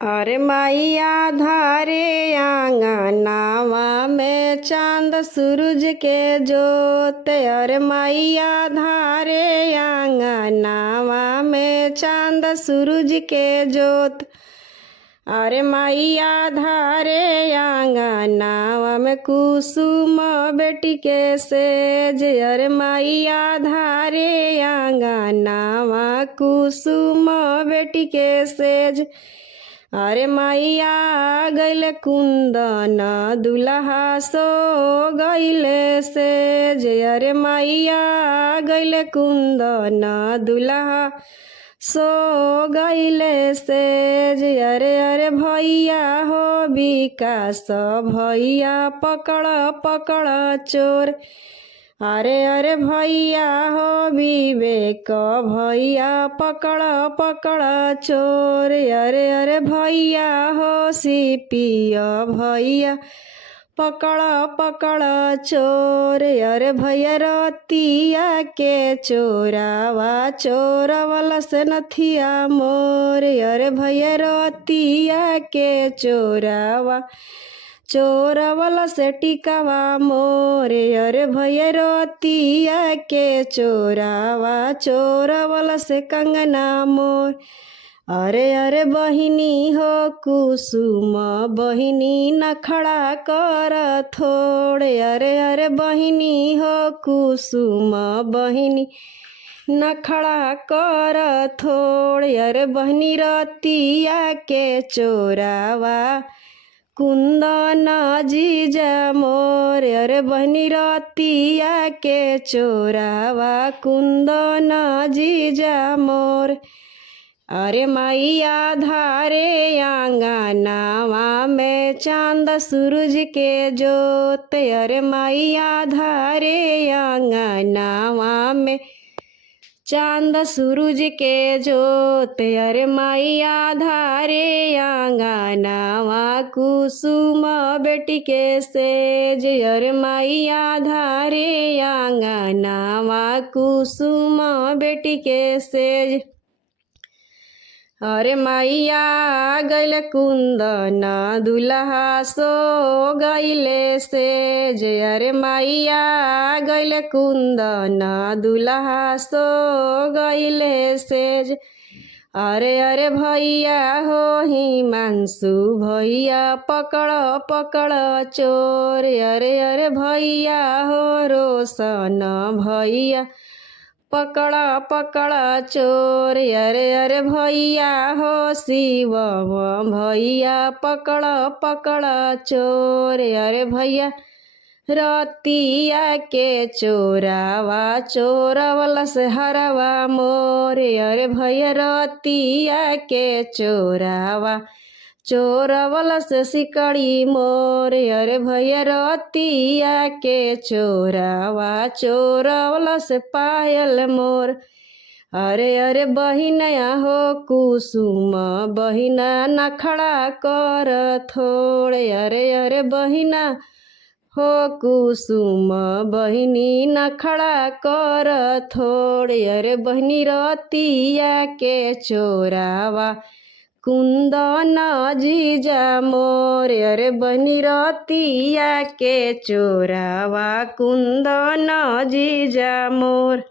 अरे मैया धारे आंगनावा में चांद सूरज के जोत। अरे मैया धारे आंगनावा में चांद सूरज के जोत। अरे मैया धारे आंगनावा में कुसुम बेटी के सेज। अरे मैया धारे आंगनावा कुसुम बेटी के सेज। अरे मैया गैल कुंदन दुल्हा सो गैले सेज। अरे मैया गैल कुंदन दुल्हा सो गैले सेज। अरे अरे भैया हो विकास भैया पकड़ पकड़ चोर। अरे अरे भैया हो विवेक भैया पकड़ पकड़ चोर। अरे अरे भैया हो सीपिया भैया पकड़ पकड़ चोर। अरे भैया रतिया के चोरावा चोरवल से नथिया मोर। अरे भैया रतिया के चोरावा चोरवल से टिकावा मोर। अरे भैया रतिया के चोरावा चोरवल से कंगना मोर। अरे अरे बहिनी हो कुसुम बहिनी नखड़ा कर थोड़े। अरे अरे बहिनी हो कुसुम बहिनी नखड़ा कर थोड़े। अरे बहिनी रतिया के चोरावा कुंदन जीजा मोर। अरे बहनी रतिया के चोरावा कुंदन जीजा मोर। अरे मैया धारे आंगनावा में चांद सूरज के जोत। अरे मैया धारे आंगनावा में चांद सूरज के जोत। अरे मैया धारे आंगनावा कुसुम बेटी के सेज। अरे मैया धारे आंगनावा कुसुम बेटी के सेज। अरे मैया गैल कुंदन दुल्हा सो गैले सेज। अरे मैया गैल कुंदन दुल्हा सो गैले सेज। अरे अरे भैया हो हिमांशु भैया पकड़ पकड़ चोर। अरे अरे भैया हो रोशन भैया पकड़ पकड़ चोर। अरे अरे भैया हो शिव भैया पकड़ पकड़ चोर। अरे भैया रतिया के चोरावा चोरवल से हरवा मोर। अरे भैया रतिया के चोरावा चोरवल से सिकड़ी मोर। अरे भैया रतिया के चोरावा चोरवल से पायल मोर। अरे अरे बहिनया हो कुसुम बहिना नखड़ा कर थोड़े। अरे अरे बहिना हो कुसुम बहिनी नखड़ा कर थोड़े। अरे बहिनी रतिया के चोरावा कुंदन जीजा मोर। अरे बहिनी रतिया के चोरावा कुंदन जीजा मोर।